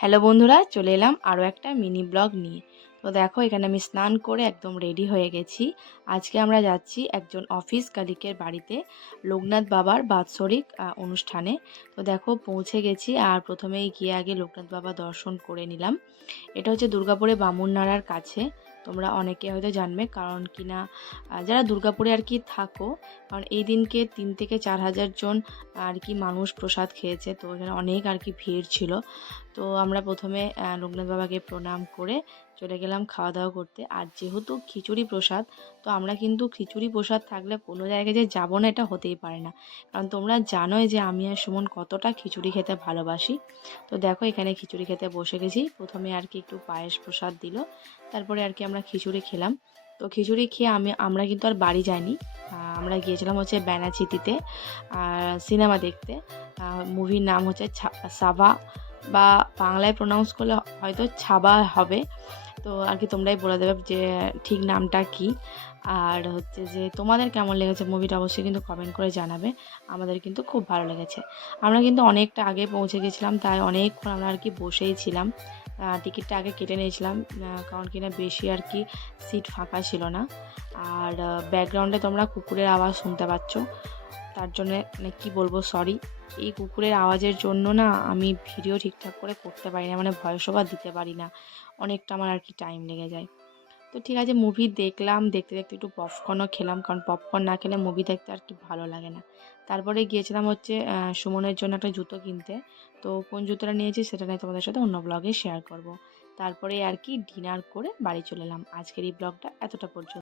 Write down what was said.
Hello বন্ধুরা, চলে এলাম আরও একটা মিনি ব্লগ নিয়ে। তো দেখো, এখানে আমি স্নান করে একদম রেডি হয়ে গেছি। আজকে আমরা যাচ্ছি একজন অফিস কালিকের বাড়িতে লোকনাথ বাবার বাৎসরিক অনুষ্ঠানে। তো দেখো, পৌঁছে গেছি। আর প্রথমেই গিয়ে আগে লোকনাথ বাবা দর্শন করে নিলাম। এটা হচ্ছে দুর্গাপুরে বামুননাড়ার কাছে। তোমরা অনেকে হয়তো জানবে, কারণ কিনা যারা দুর্গাপুরে আর কি থাকো, কারণ এই দিনকে 3 থেকে 4 হাজার জন আর কি মানুষ প্রসাদ খেয়েছে। তো এখানে অনেক আর কি ভিড় ছিল। তো আমরা প্রথমে লোকনাথ বাবাকে প্রণাম করে চলে গেলাম খাওয়া দাওয়া করতে। আর যেহেতু খিচুড়ি প্রসাদ, তো আমরা কিন্তু খিচুড়ি প্রসাদ থাকলে কোনো জায়গায় যে যাবো না এটা হতেই পারে না। কারণ তোমরা জানোই যে আমি আর সুমন কতটা খিচুড়ি খেতে ভালোবাসি। তো দেখো, এখানে খিচুড়ি খেতে বসে গেছি। প্রথমে আর কি একটু পায়েস প্রসাদ দিল, তারপরে আর কি আমরা খিচুড়ি খেলাম। তো খিচুড়ি খেয়ে আমরা কিন্তু আর বাড়ি যাইনি। আমরা গিয়েছিলাম হচ্ছে ব্যানাচিতিতে সিনেমা দেখতে। মুভির নাম হচ্ছে সাভা, বা বাংলায় প্রোনাউন্স করলে হয়তো ছাবা হবে। তো আর কি তোমরাই বলে দেবে যে ঠিক নামটা কি। আর হচ্ছে যে তোমাদের কেমন লেগেছে মুভিটা, অবশ্যই কিন্তু কমেন্ট করে জানাবে। আমাদের কিন্তু খুব ভালো লেগেছে। আমরা কিন্তু অনেকটা আগে পৌঁছে গেছিলাম, তাই অনেকক্ষণ আমরা আর কি বসেই ছিলাম। টিকিটটা আগে কেটে নিয়েছিলাম, কারণ কিনা বেশি আর কি সিট ফাঁকা ছিল না। আর ব্যাকগ্রাউন্ডে তোমরা কুকুরের আওয়াজ শুনতে পাচ্ছ, তার জন্য মানে কী বলবো, সরি। এই কুকুরের আওয়াজের জন্য না আমি ভিডিও ঠিকঠাক করে করতে পারি না, মানে ভয়েস ওভার দিতে পারি না। অনেকটা আমার আর কি টাইম লেগে যায়। তো ঠিক আছে, মুভি দেখলাম, দেখতে দেখতে একটু পপকর্নও খেলাম, কারণ পপকর্ন না খেলে মুভি দেখতে আর কি ভালো লাগে না। তারপরে গিয়েছিলাম হচ্ছে সুমনের জন্য একটা জুতো কিনতে। তো কোন জুতোটা নিয়েছি সেটা নিয়ে তোমাদের সাথে অন্য ব্লগে শেয়ার করব। তারপরে আর কি ডিনার করে বাড়ি চলে এলাম। আজকের এই ব্লগটা এতটা পর্যন্ত।